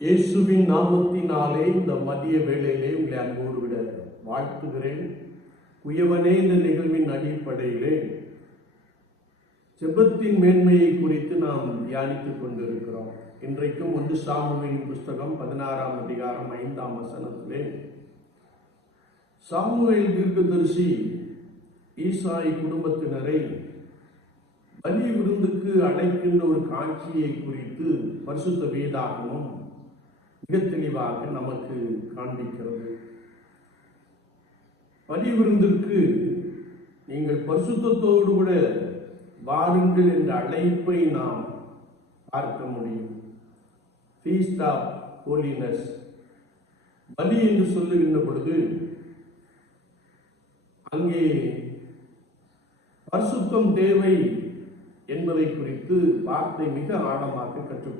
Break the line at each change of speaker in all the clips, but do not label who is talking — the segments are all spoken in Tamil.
இயேசுவின் நாமத்தினாலே இந்த மதிய வேளையிலே உங்களை அன்போடு விட வாழ்த்துகிறேன். குயவனே இந்த நிகழ்வின் அடிப்படையிலே செபத்தின் மேன்மையை குறித்து நாம் தியானித்துக் கொண்டிருக்கிறோம். இன்றைக்கும் ஒன்று சாமுவின் புஸ்தகம் பதினாறாம் அதிகாரம் ஐந்தாம் வசனத்திலே சாமுவேல் தீர்க்கதரிசி ஈசாய் குடும்பத்தினரை பலி விருந்துக்கு அழைக்கின்ற ஒரு காட்சியை குறித்து பரிசுத்த வேதாகமும் மிக தெளிவாக நமக்கு காண்பிக்கிறது. பலி விருந்திற்கு நீங்கள் பரிசுத்தோடு கூட வாருங்கள் என்ற அழைப்பை நாம் பார்க்க முடியும். ஃபீஸ்ட் ஆஃப் ஹோலினஸ் பலி என்று சொல்லுகின்ற பொழுது அங்கே பரிசுத்தம் தேவை என்பதை குறித்து வார்த்தை மிக ஆழமாக கற்றுக்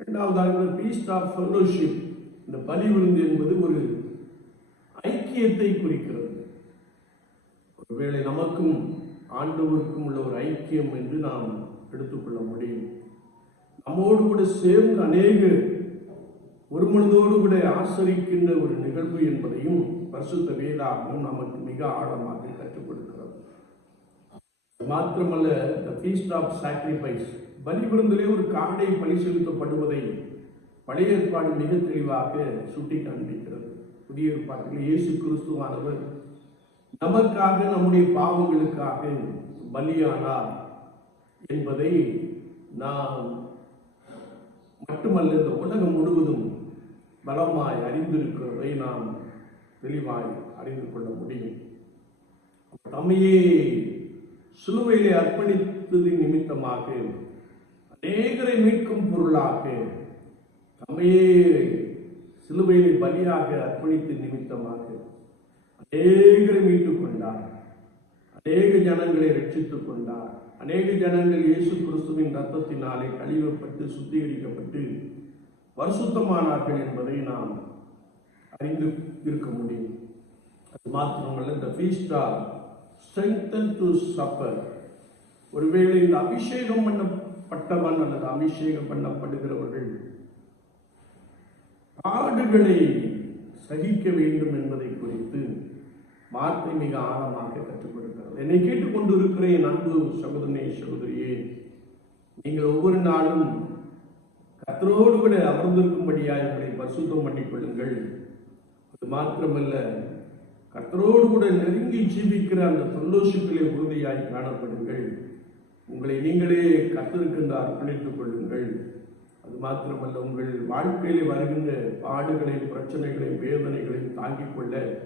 இரண்டாவதாக பீஸ்ட் ஆஃப் ஃபெலோஷிப் இந்த பலி விருந்து என்பது ஒரு ஐக்கியத்தை குறிக்கிறது. ஒருவேளை நமக்கும் ஆண்டவருக்கும் உள்ள ஒரு ஐக்கியம் என்று நாம் எடுத்துக்கொள்ள முடியும். நம்மோடு கூட சேர்ந்து அநேக ஒரு மனதோடு கூட ஆசரிக்கின்ற ஒரு நிகழ்வு என்பதையும் பரிசுத்த வேதாகவும் நமக்கு மிக ஆழமாக கற்றுக் கொடுக்கிறது. மாத்திரமல்ல த ஃபீஸ்ட் ஆஃப் சாக்ரிஃபைஸ் பலி விருந்திலே ஒரு காடை பலி செலுத்தப்படுவதை பழைய ஏற்பாடு மிக தெளிவாக சுட்டி காண்பிக்கிறது புதிய ஏற்பாட்டில் இயேசு கிறிஸ்துவானவர் நமக்காக நம்முடைய பாவங்களுக்காக பலியானார் என்பதை நாம் மட்டுமல்ல இந்த உலகம் முழுவதும் பலமாய் அறிந்திருக்கிறதை நாம் தெளிவாய் அறிந்து கொள்ள முடியும். தம்மையே சிலுவையிலே அர்ப்பணித்ததின் நிமித்தமாக அநேகரை மீட்கும் பொருளாக தம்மையே சிலுவையிலே பலியாக அர்ப்பணித்து நிமித்தமாக அநேகரை மீட்டுக் கொண்டார். அநேக ஜனங்களை ரட்சித்துக் கொண்டார். அநேக ஜனங்கள் இயேசு கிறிஸ்துவின் ரத்தத்தினாலே கழிவப்பட்டு சுத்திகரிக்கப்பட்டு வருசுத்தமானார்கள் என்பதை நாம் அறிந்து இருக்க முடியும். அது மாத்திரமல்ல இந்த ஃபீஸ்டா ஸ்ட்ரெங்தன் டு சப்பர் ஒருவேளை இந்த அபிஷேகம் பட்டவன் அல்லது அபிஷேகம் பண்ணப்படுகிறவர்கள் பாடுகளை சகிக்க வேண்டும் என்பதை குறித்து வார்த்தை மிக ஆழமாக கற்றுக் கொடுக்கிறது. என்னை கேட்டுக்கொண்டு இருக்கிற என் அன்பு சகோதரனே சகோதரியே. நீங்கள் ஒவ்வொரு நாளும் கத்தரோடு கூட அமர்ந்திருக்கும்படியாக உங்களை பரிசுத்தம் பண்ணிக் கொள்ளுங்கள். அது மாத்திரமல்ல கத்தரோடு கூட நெருங்கி ஜீவிக்கிற அந்த சந்தோஷத்திலே உறுதியாய் காணப்படுங்கள். உங்களை நீங்களே கத்திருக்கின்ற அர்ப்பணித்துக் கொள்ளுங்கள். அது மாத்திரமல்ல உங்கள் வாழ்க்கையில் வருகின்ற பாடுகளை பிரச்சனைகளை வேதனைகளை தாங்கிக் கொள்ள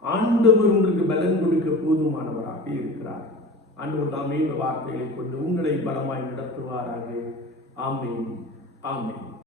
ஆண்டவர் உங்களுக்கு பலன் கொடுக்க போதுமானவராக இருக்கிறார். ஆண்டவர் தாமே இந்த வார்த்தைகளை கொண்டு உங்களை பலமாய் நடத்துவாராக. ஆமேன். ஆமேன்.